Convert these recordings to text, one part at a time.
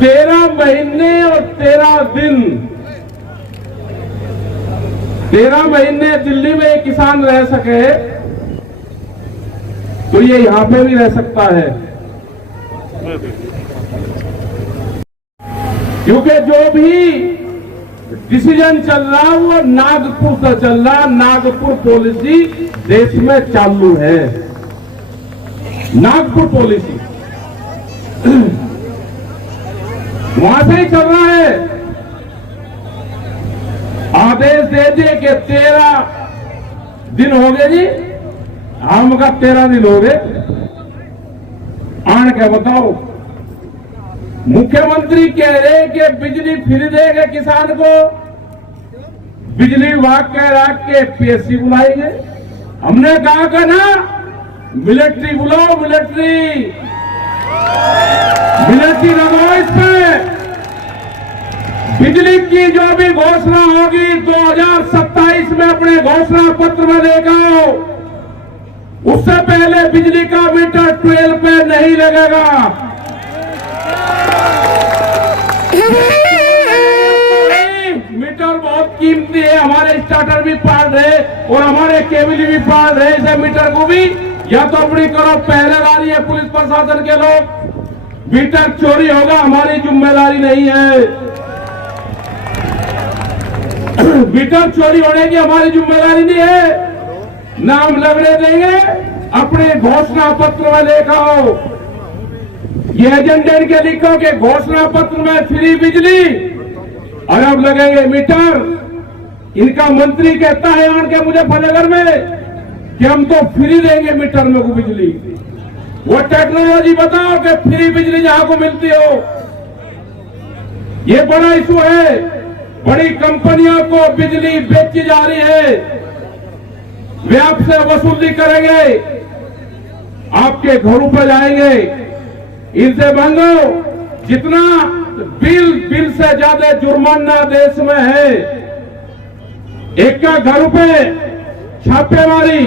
13 महीने और 13 दिन, 13 महीने दिल्ली में एक किसान रह सके तो ये यहां पे भी रह सकता है, क्योंकि जो भी डिसीजन चल रहा वो नागपुर से चल रहा। नागपुर पॉलिसी देश में चालू है, नागपुर पॉलिसी वहां से ही चल रहा है। आदेश दे दिए कि 13 दिन हो गए जी, हम का 13 दिन हो गए, आन के बताओ। मुख्यमंत्री कह रहे कि बिजली फ्री देंगे किसान को, बिजली विभाग कह रहा कि पीएससी बुलाएंगे। हमने कहा कि ना, मिलिट्री बुलाओ, मिलिट्री लगाओ इस पे। बिजली की जो भी घोषणा होगी 2027 में अपने घोषणा पत्र में देगा, उससे पहले बिजली का मीटर 12 पे नहीं लगेगा। मीटर बहुत कीमती है, हमारे स्टार्टर भी पाल रहे और हमारे केबल भी पाल रहे। इसे मीटर को भी या तो अपनी करो, पहरेदारी है पुलिस प्रशासन के लोग। मीटर चोरी होगा, हमारी जिम्मेदारी नहीं है। मीटर चोरी होने की हमारी जिम्मेदारी नहीं है। नाम लगने देंगे, अपने घोषणा पत्र में लिखो, ये एजेंडे के लिखो कि घोषणा पत्र में फ्री बिजली और अब लगेंगे मीटर। इनका मंत्री कहता है आन के मुझे फतेहगढ़ में कि हम तो फ्री देंगे मीटर में को बिजली। वो टेक्नोलॉजी बताओ कि फ्री बिजली जहां को मिलती हो। ये बड़ा इशू है, बड़ी कंपनियों को बिजली बेची जा रही है, वे आपसे वसूली करेंगे, आपके घरों पर जाएंगे, इनसे मांगो। जितना बिल से ज्यादा जुर्माना देश में है। एक का घर पे छापेमारी,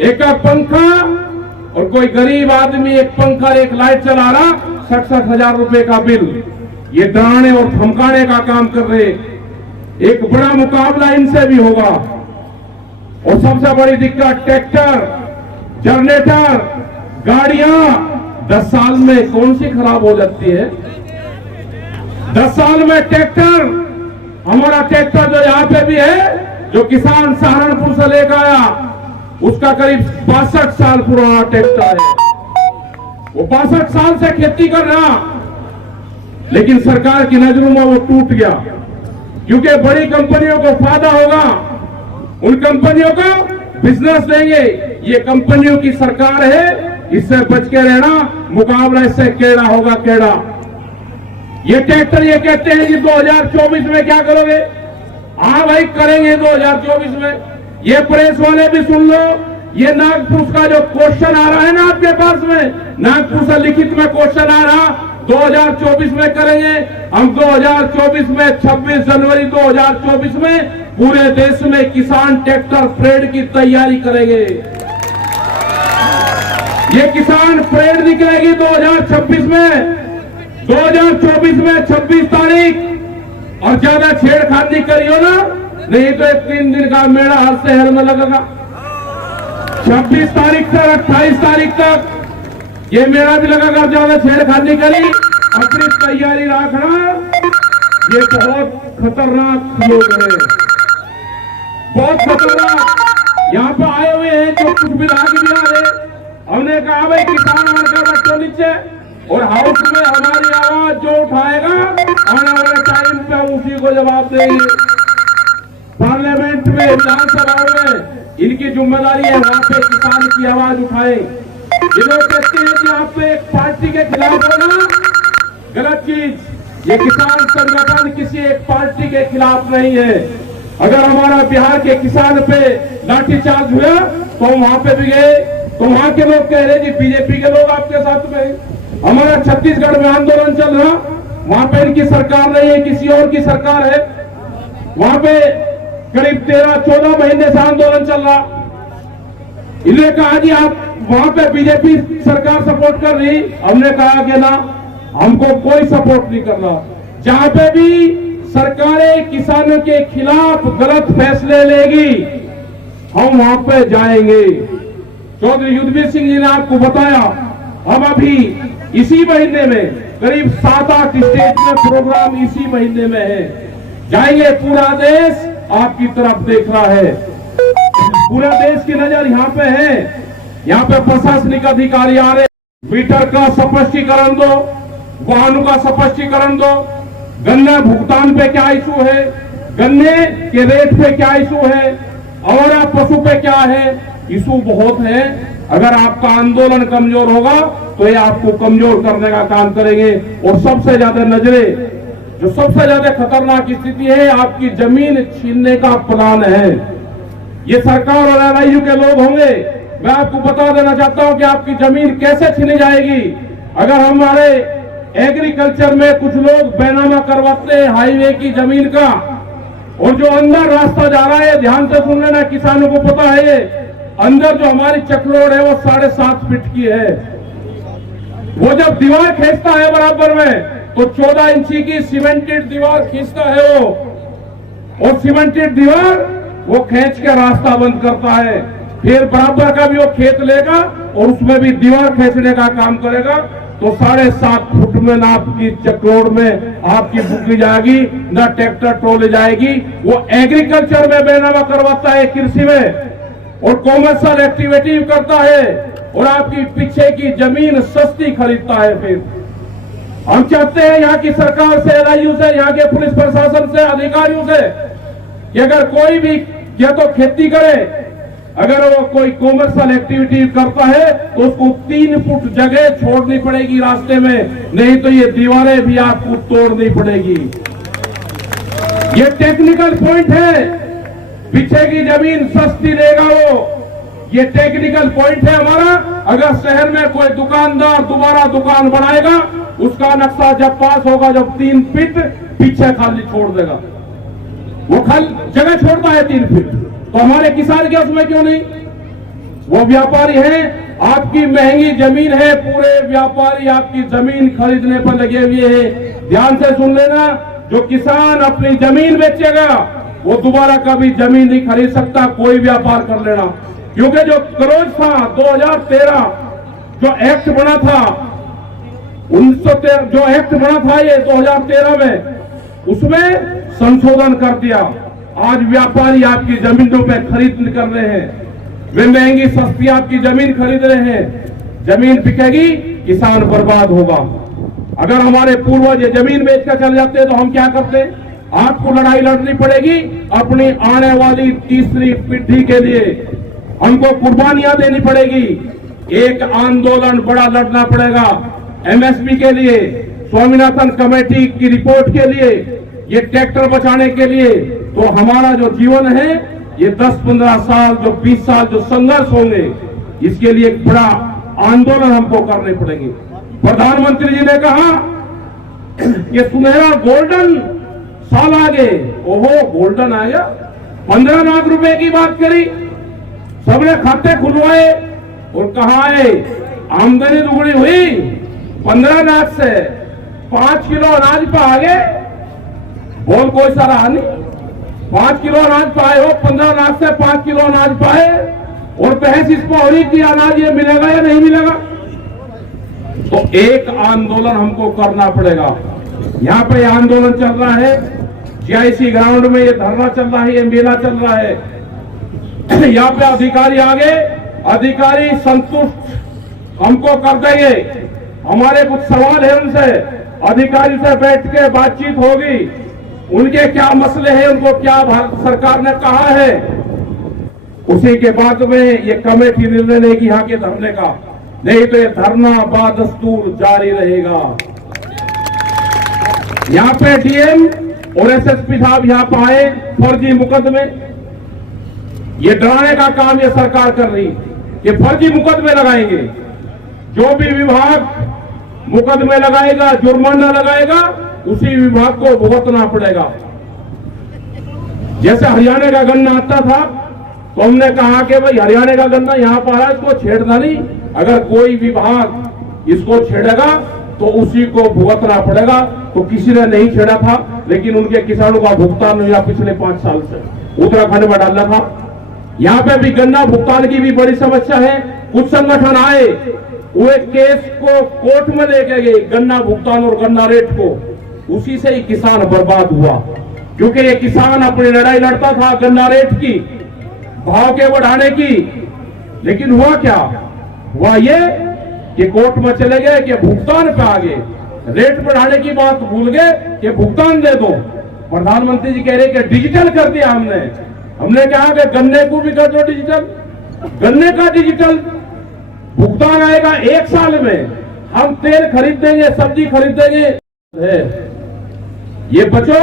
एक का पंखा, और कोई गरीब आदमी एक पंखा एक लाइट चला रहा, 60-60 हजार रुपए का बिल। ये डराने और धमकाने का काम कर रहे। एक बड़ा मुकाबला इनसे भी होगा। और सबसे बड़ी दिक्कत ट्रैक्टर, जनरेटर, गाड़ियां 10 साल में कौन सी खराब हो जाती है? 10 साल में ट्रैक्टर, हमारा ट्रैक्टर जो यहाँ पे भी है, जो किसान सहारनपुर से लेकर आया, उसका करीब 62 साल पुराना ट्रैक्टर है। वो 62 साल से खेती कर रहा, लेकिन सरकार की नजरों में वो टूट गया, क्योंकि बड़ी कंपनियों को फायदा होगा, उन कंपनियों को बिजनेस देंगे। ये कंपनियों की सरकार है, इससे बच के रहना, मुकाबला इससे केड़ा होगा केड़ा। ये ट्रैक्टर ये कहते हैं कि 2024 में क्या करोगे? हाँ भाई करेंगे 2024 में। ये प्रेस वाले भी सुन लो, ये नागपुर का जो क्वेश्चन आ रहा है ना आपके पास में, नागपुर से लिखित में क्वेश्चन आ रहा, 2024 में करेंगे हम। 2024 में 26 जनवरी 2024 में पूरे देश में किसान ट्रैक्टर परेड की तैयारी करेंगे। ये किसान परेड निकलेगी 2026 में, 2024 में 26 तारीख। और ज्यादा छेड़खानी करियो ना, नहीं तो 3 दिन का मेला हर शहर में लगेगा। 26 तारीख से 28 तारीख तक ये मेला भी लगेगा। ज्यादा छेड़खानी करी, अपनी तैयारी रखना। ये बहुत खतरनाक लोग हैं, बहुत खतरनाक। यहाँ पे आए हुए हैं जो कुछ विधायक भी आ रहे। हमने कहा भाई किसान वर्ग बच्चों नीचे, और हाउस में हमारी आवाज जो उठाएगा आने वाले टाइम पे उसी को जवाब देंगे। पार्लियामेंट में, विधानसभा में इनकी जिम्मेदारी है वहां पे किसान की आवाज उठाए। ये लोग कहते हैं कि आप पे एक पार्टी के खिलाफ होना गलत चीज। ये किसान संगठन किसी एक पार्टी के खिलाफ नहीं है। अगर हमारा बिहार के किसान पे लाठीचार्ज हुआ तो वहां पे भी गए, तो वहां के लोग कह रहे जी बीजेपी के लोग आपके साथ में। हमारा छत्तीसगढ़ में आंदोलन चल रहा, वहां पे इनकी सरकार नहीं है, किसी और की सरकार है। वहां पे करीब 13-14 महीने से आंदोलन चल रहा। इन्हें कहा जी आप वहां पे बीजेपी सरकार सपोर्ट कर रही। हमने कहा कि ना, हमको कोई सपोर्ट नहीं कर रहा। जहां पे भी सरकारें किसानों के खिलाफ गलत फैसले लेगी हम वहां पे जाएंगे। चौधरी युद्धवीर सिंह जी ने आपको बताया, हम अभी इसी महीने में करीब 7-8 स्टेट में प्रोग्राम इसी महीने में है, जाएंगे। पूरा देश आपकी तरफ देख रहा है, पूरा देश की नजर यहाँ पे है। यहाँ पे प्रशासनिक अधिकारी आ रहे, मीटर का स्पष्टीकरण दो, वाहनों का स्पष्टीकरण दो, गन्ना भुगतान पे क्या इशू है, गन्ने के रेट पे क्या इशू है, और पशु पे क्या है, इशू बहुत है। अगर आपका आंदोलन कमजोर होगा तो ये आपको कमजोर करने का काम करेंगे। और सबसे ज्यादा नजरें, जो सबसे ज्यादा खतरनाक स्थिति है, आपकी जमीन छीनने का प्लान है। ये सरकार और एलआईयू के लोग होंगे। मैं आपको बता देना चाहता हूं कि आपकी जमीन कैसे छीनी जाएगी। अगर हमारे एग्रीकल्चर में कुछ लोग बैनामा करवाते हैं हाईवे की जमीन का, और जो अंदर रास्ता जा रहा है, ध्यान से सुन लेना, किसानों को पता है, ये अंदर जो हमारी चक्रोड है वो 7.5 फीट की है। वो जब दीवार खींचता है बराबर में तो 14 इंची की सीमेंटेड दीवार खींचता है वो, और सीमेंटेड दीवार वो खींच के रास्ता बंद करता है। फिर बराबर का भी वो खेत लेगा और उसमें भी दीवार खींचने का काम करेगा। तो 7.5 फुट में ना आपकी चक्रोड में आपकी बुकी जाएगी, ना ट्रैक्टर ट्रॉली जाएगी। वो एग्रीकल्चर में बैनामा करवाता है, कृषि में, और कॉमर्शियल एक्टिविटी करता है, और आपकी पीछे की जमीन सस्ती खरीदता है। फिर हम चाहते हैं यहाँ की सरकार से, एलआईयू से, यहाँ के पुलिस प्रशासन से, अधिकारियों से, कि अगर कोई भी या तो खेती करे, अगर वो कोई कॉमर्शियल एक्टिविटी करता है तो उसको 3 फुट जगह छोड़नी पड़ेगी रास्ते में, नहीं तो ये दीवारें भी आपको तोड़नी पड़ेगी। ये टेक्निकल पॉइंट है, पीछे की जमीन सस्ती देगा वो, ये टेक्निकल पॉइंट है हमारा। अगर शहर में कोई दुकानदार दोबारा दुकान बनाएगा, उसका नक्शा जब पास होगा, जब 3 फीट पीछे खाली छोड़ देगा, वो जगह छोड़ता है 3 फीट, तो हमारे किसान के उसमें क्यों नहीं? वो व्यापारी हैं, आपकी महंगी जमीन है, पूरे व्यापारी आपकी जमीन खरीदने पर लगे हुए हैं। ध्यान से सुन लेना, जो किसान अपनी जमीन बेचेगा वो दोबारा कभी जमीन नहीं खरीद सकता, कोई व्यापार कर लेना। क्योंकि जो करोज था 2013 जो एक्ट बना था, 1913 जो एक्ट बना था ये 2013 में, उसमें संशोधन कर दिया। आज व्यापारी आपकी जमीनों पे खरीद कर रहे हैं, वे महंगी सस्ती आपकी जमीन खरीद रहे हैं। जमीन बिकेगी, किसान बर्बाद होगा। अगर हमारे पूर्वज ये जमीन बेचकर चले जाते तो हम क्या करते? आपको लड़ाई लड़नी पड़ेगी अपनी आने वाली तीसरी पीढ़ी के लिए, हमको कुर्बानियां देनी पड़ेगी। एक आंदोलन बड़ा लड़ना पड़ेगा एमएसपी के लिए, स्वामीनाथन कमेटी की रिपोर्ट के लिए, ये ट्रैक्टर बचाने के लिए। तो हमारा जो जीवन है, ये 10-15 साल, जो 20 साल जो संघर्ष होंगे, इसके लिए एक बड़ा आंदोलन हमको करने पड़ेंगे। प्रधानमंत्री जी ने कहा कि सुनहरा गोल्डन साल आगे, ओहो गोल्डन आया, 15 लाख रुपए की बात करी, सबने खाते खुलवाए और कहा है आमदनी दुगनी हुई, 15 लाख से 5 किलो अनाज पे आगे, बोल कोई सा रहा नहीं। 5 किलो अनाज पाए हो, 15 लाख से 5 किलो अनाज पाए, और बहस इस पर हो रही कि अनाज ये मिलेगा या नहीं मिलेगा। तो एक आंदोलन हमको करना पड़ेगा। यहाँ पे आंदोलन चल रहा है, जीआईसी ग्राउंड में ये धरना चल रहा है, ये मेला चल रहा है। यहाँ पे अधिकारी आगे, अधिकारी संतुष्ट हमको कर देंगे। हमारे कुछ सवाल है उनसे, अधिकारी से बैठ के बातचीत होगी, उनके क्या मसले हैं, उनको क्या भारत सरकार ने कहा है, उसी के बाद में ये कमेटी निर्णय लेगी यहाँ के धरने का। नहीं तो ये धरना बादस्तूर जारी रहेगा। यहाँ पे डीएम और एसएसपी साहब यहाँ पे आए फर्जी मुकदमे, ये डराने का काम ये सरकार कर रही, ये फर्जी मुकदमे लगाएंगे। जो भी विभाग मुकदमे लगाएगा, जुर्माना लगाएगा, उसी विभाग को भुगतना पड़ेगा। जैसे हरियाणा का गन्ना आता था तो हमने कहा कि भाई हरियाणा का गन्ना यहां पर आ रहा है, इसको छेड़ना नहीं। अगर कोई विभाग इसको छेड़ेगा तो उसी को भुगतना पड़ेगा। तो किसी ने नहीं छेड़ा था, लेकिन उनके किसानों का भुगतान हुआ पिछले 5 साल से उत्तराखंड में डालना था। यहाँ पे भी गन्ना भुगतान की भी बड़ी समस्या है। कुछ संगठन आए, वो एक केस को कोर्ट में लेके गए, गन्ना भुगतान और गन्ना रेट को, उसी से ही किसान बर्बाद हुआ। क्योंकि ये किसान अपनी लड़ाई लड़ता था गन्ना रेट की, भाव के बढ़ाने की, लेकिन हुआ क्या? हुआ ये कि कोर्ट में चले गए कि भुगतान पे आ गए, रेट बढ़ाने की बात भूल गए कि भुगतान दे दो। प्रधानमंत्री जी कह रहे कि डिजिटल कर दिया हमने कहा कि गन्ने को भी कर दो डिजिटल, गन्ने का डिजिटल भुगतान आएगा 1 साल में। हम तेल खरीदेंगे, सब्जी खरीदेंगे। ये बच्चों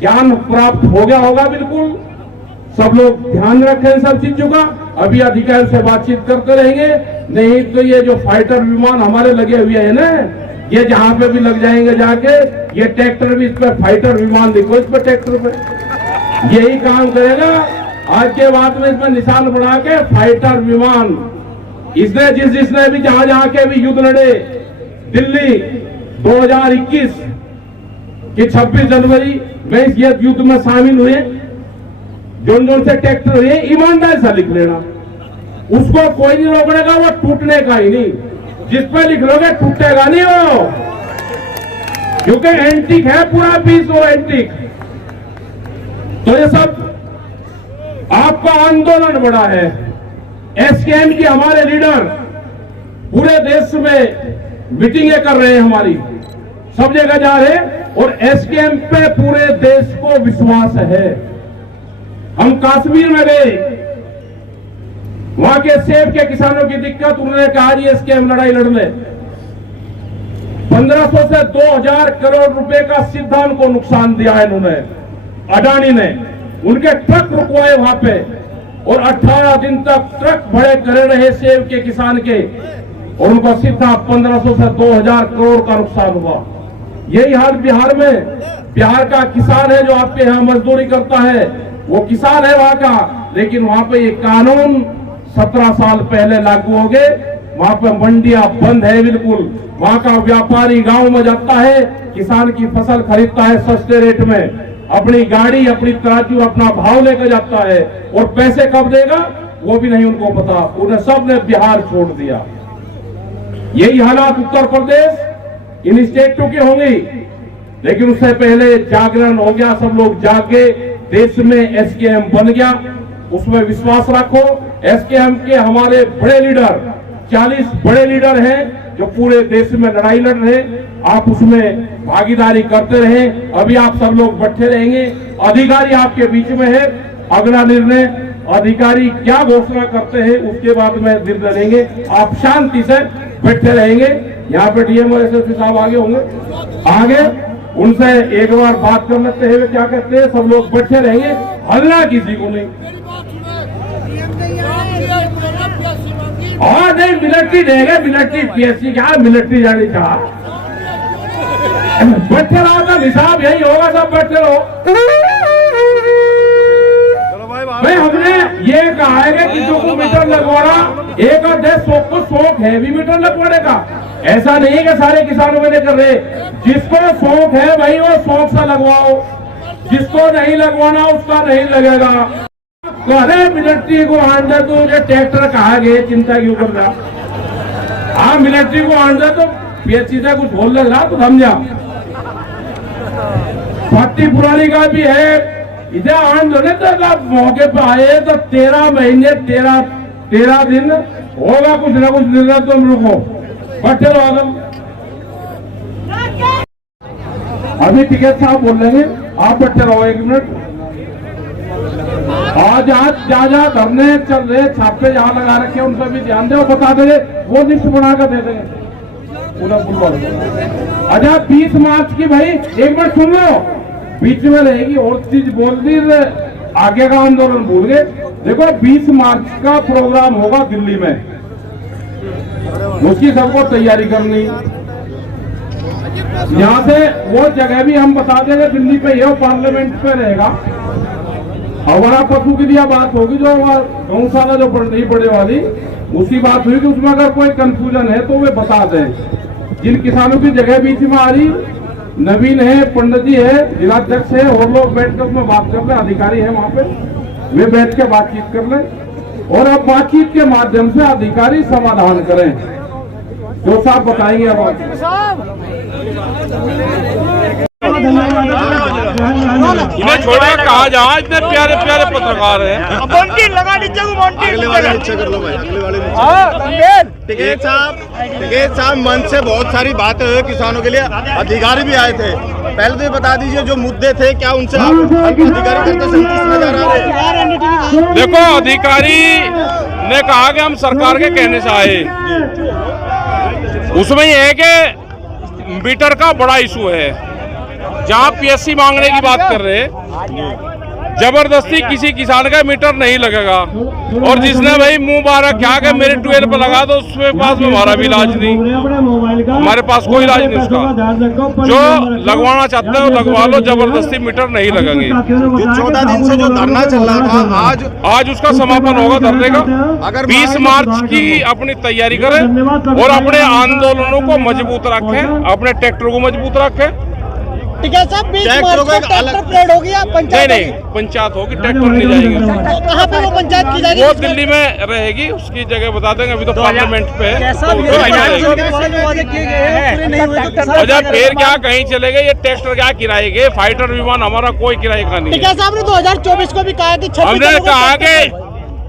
ज्ञान प्राप्त हो गया होगा, बिल्कुल सब लोग ध्यान रखें सब चीजों का। अभी अधिकारियों से बातचीत करते रहेंगे, नहीं तो ये जो फाइटर विमान हमारे लगे हुए हैं ना, ये जहां पे भी लग जाएंगे जाके, ये ट्रैक्टर भी इस पे फाइटर विमान लिखो, इस पे ट्रैक्टर पे यही काम करेगा। आज के बाद में इसमें निशान बना के फाइटर विमान, इसने जिसने भी जहां के भी युद्ध लड़े, दिल्ली 2021 की 26 जनवरी में इस युद्ध में शामिल हुए, जोन से ट्रैक्टर हुए, ईमानदारी से लिख लेना, उसको कोई नहीं रोकनेगा, वो टूटने का ही नहीं। जिस पे लिख लोगे टूटेगा नहीं वो, क्योंकि एंटीक है पूरा पीस, वो एंटीक। तो ये सब आपका आंदोलन बड़ा है। एसकेएम की हमारे लीडर पूरे देश में मीटिंगें कर रहे हैं, हमारी सब जगह जा रहे हैं, और एसकेएम पे पूरे देश को विश्वास है। हम कश्मीर में गए, वहां के सेब के किसानों की दिक्कत, उन्होंने कहा जी एसकेएम लड़ाई लड़ ले। 1500 से 2000 करोड़ रुपए का सीधा उनको नुकसान दिया है इन्होंने, अडानी ने। उनके ट्रक रुकवाए वहां पे, और 18 दिन तक ट्रक भरे करे रहे सेब के किसान के, और उनको सीधा 1500 से 2000 करोड़ का नुकसान हुआ। यही हाल बिहार में, बिहार का किसान है जो आपके यहाँ मजदूरी करता है, वो किसान है वहां का, लेकिन वहां पे ये कानून 17 साल पहले लागू हो गए। वहां पे मंडियां बंद है बिल्कुल। वहां का व्यापारी गांव में जाता है, किसान की फसल खरीदता है सस्ते रेट में, अपनी गाड़ी, अपनी तराजू, अपना भाव लेकर जाता है, और पैसे कब देगा वो भी नहीं उनको पता। उन्हें सबने बिहार छोड़ दिया। यही हालात उत्तर प्रदेश इन स्टेटों के होंगे, लेकिन उससे पहले जागरण हो गया, सब लोग जागे, देश में एसकेएम बन गया। उसमें विश्वास रखो। एसकेएम के हमारे बड़े लीडर, 40 बड़े लीडर हैं जो पूरे देश में लड़ाई लड़ रहे हैं। आप उसमें भागीदारी करते रहें। अभी आप सब लोग बैठे रहेंगे, अधिकारी आपके बीच में है, अगला निर्णय अधिकारी क्या घोषणा करते हैं उसके बाद में निर्णय लेंगे। आप शांति से बैठे रहेंगे। यहाँ पे डीएम और एसएसपी साहब आगे होंगे, आगे उनसे एक बार बात कर लेते हैं वे क्या कहते हैं। सब लोग बैठे रहेंगे, हल्ला किसी को नहीं। और नहीं मिलिट्री देंगे, मिलिट्री पीएससी क्या, मिलिट्री जानी चाह। बैठे रहो का हिसाब यही होगा, सब बैठे रहो। भाई हमने ये कहा है कि जो मीटर लगवाना, एक और देश को शौक है भी मीटर लगवाने का। ऐसा नहीं है कि सारे किसानों में नहीं कर रहे। जिसको शौक है भाई वो शौक से लगवाओ, जिसको नहीं लगवाना उसका नहीं लगेगा। अरे मिलिट्री को आंदे तो ये ट्रैक्टर कहा गए, चिंता क्यों कर रहा। हाँ मिलिट्री को आंदे तो पीएचसी से कुछ बोल लग रहा तो समझा। पट्टी पुरानी का भी है, इधर आंदोलन तो मौके पे आए तो 13 महीने 13 दिन होगा, कुछ ना कुछ निर्णय तुम रुको, बैठे रहो। अभी टिकट साहब बोल लेंगे, आप बैठे रहो 1 मिनट। आज जहाँ धरने चल रहे, छापे जहाँ लगा रखे उन पर भी ध्यान दे, बता देंगे, वो लिस्ट बनाकर दे देंगे पूरा पूरा। अच्छा 20 मार्च की भाई 1 मिनट सुन लो, बीच में रहेगी और चीज बोल दी, आगे का आंदोलन भूल गए। देखो 20 मार्च का प्रोग्राम होगा दिल्ली में, उसकी सबको तैयारी करनी। यहाँ से वो जगह भी हम बता देंगे, दिल्ली पे ये पार्लियामेंट पे रहेगा। हमारा पशु की दिया बात होगी, जो गौशाला जो नहीं पड़े वाली, उसकी बात हुई कि उसमें अगर कोई कंफ्यूजन है तो वे बता दें। जिन किसानों की जगह बीच में आ रही, नवीन है, पंडित जी है, जिलाध्यक्ष है, और लोग बैठकर उसमें बात कर ले, अधिकारी है वहां पे, वे बैठ के बातचीत कर ले, और अब बातचीत के माध्यम से अधिकारी समाधान करें। जो साहब बताएंगे अब इन्हें छोड़कर कहा जा, इतने प्यारे प्यारे पत्रकार हैं। लगा नीचे को अगले वाले नीचे कर लो भाई, अगले वाले नीचे। टिकैत साहब मन से बहुत सारी बातें हुई किसानों के लिए, अधिकारी भी आए थे। पहले तो ये बता दीजिए जो मुद्दे थे क्या उनसे आप अधिकारी करते संतुष्ट नजर आ रहे? देखो, अधिकारी ने कहा कि हम सरकार के कहने से आए, उसमें यह है कि मीटर का बड़ा इशू है। जहां पीएससी मांगने की बात कर रहे हैं, जबरदस्ती किसी किसान का मीटर नहीं लगेगा, और जिसने भाई मुंह बारा क्या कि मेरे ट्यूबवेल पर लगा दो, उसके पास में हमारा भी इलाज नहीं, हमारे पास कोई इलाज नहीं उसका। जो लगवाना चाहते हो लगवा लो, जबरदस्ती मीटर नहीं लगेंगे। जो 14 दिन से जो धरना चल रहा था, आज उसका समापन होगा धरने का। अगर 20 मार्च की अपनी तैयारी करें और अपने आंदोलनों को मजबूत रखें, अपने ट्रैक्टर को मजबूत रखें। ठीक है साहब, 20 मार्च को ट्रैक्टर परेड होगी या पंचायत? नहीं, पंचायत होगी, ट्रैक्टर नहीं जाएंगे। तो कहाँ पे वो पंचायत की जाएगी? वो दिल्ली में रहेगी, उसकी जगह बता देंगे। अभी तो पार्लियामेंट पे है। अच्छा, फिर क्या कहीं चले गए? ये ट्रैक्टर क्या किराए के? फाइटर विमान हमारा कोई किराए का नहीं। ठीक है साहब ने 2024 को भी कहा कि हमने कहा कि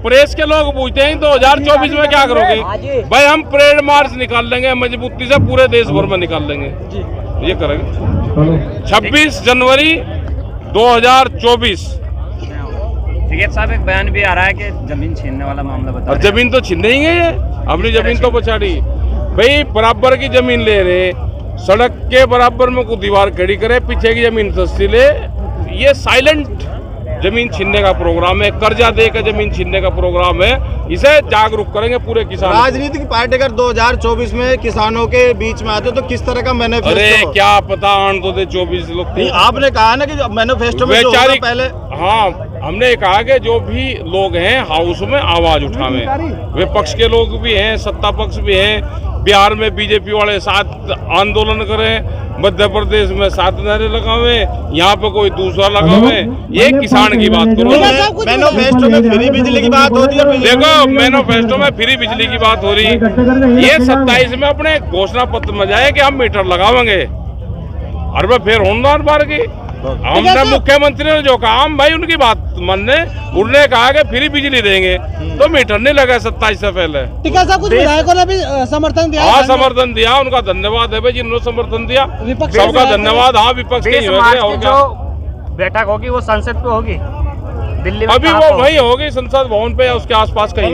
प्रेस के लोग पूछते हैं 2024 में क्या करोगे भाई? हम परेड मार्च निकाल लेंगे, मजबूती से पूरे देश भर में निकाल लेंगे, ये करेंगे। 26 जनवरी 2024। टिकैत साहब, एक बयान भी आ रहा है कि जमीन छीनने वाला मामला बता। और जमीन तो छीन नहीं है, ये अपनी जमीन तो पछाड़ी भाई, बराबर की जमीन ले रहे, सड़क के बराबर में कोई दीवार खड़ी करे, पीछे की जमीन सस्ती ले। ये साइलेंट जमीन छीनने का प्रोग्राम है, कर्जा दे के जमीन छीनने का प्रोग्राम है। इसे जागरूक करेंगे पूरे किसान। राजनीतिक पार्टी अगर 2024 में किसानों के बीच में आते तो किस तरह का मैनिफेस्टो? अरे क्या पता, आन तो दे 24 लोग। आपने कहा ना कि मैनिफेस्टो में बेचारी पहले। हाँ, हमने कहा कि जो भी लोग हैं हाउस में आवाज उठावे, विपक्ष के लोग भी हैं, सत्ता पक्ष भी हैं। बिहार में बीजेपी वाले साथ आंदोलन करें, मध्य प्रदेश में 7 नारे लगावे, यहाँ पे कोई दूसरा लगावे। ये किसान की बात करो। मैनिफेस्टो में फ्री बिजली की बात होती है। देखो, मैनिफेस्टो में फ्री बिजली की बात हो रही, ये 27 में अपने घोषणा पत्र में जाए कि हम मीटर लगावेंगे। और फिर होनदार बार की हमने मुख्यमंत्री ने जो कहा, हम भाई उनकी बात मानने, उन्होंने कहा कि फ्री बिजली देंगे तो मीटर नहीं लगा 27 से पहले। ठीक है साहब, कुछ विधायकों ने भी समर्थन दिया। हाँ, समर्थन दिया, उनका धन्यवाद है भाई जिन्होंने समर्थन दिया, सबका धन्यवाद। हाँ, विपक्ष के और क्या बैठक होगी वो संसद पे होगी दिल्ली में? अभी वो वही होगी संसद भवन पे या उसके आसपास कहीं।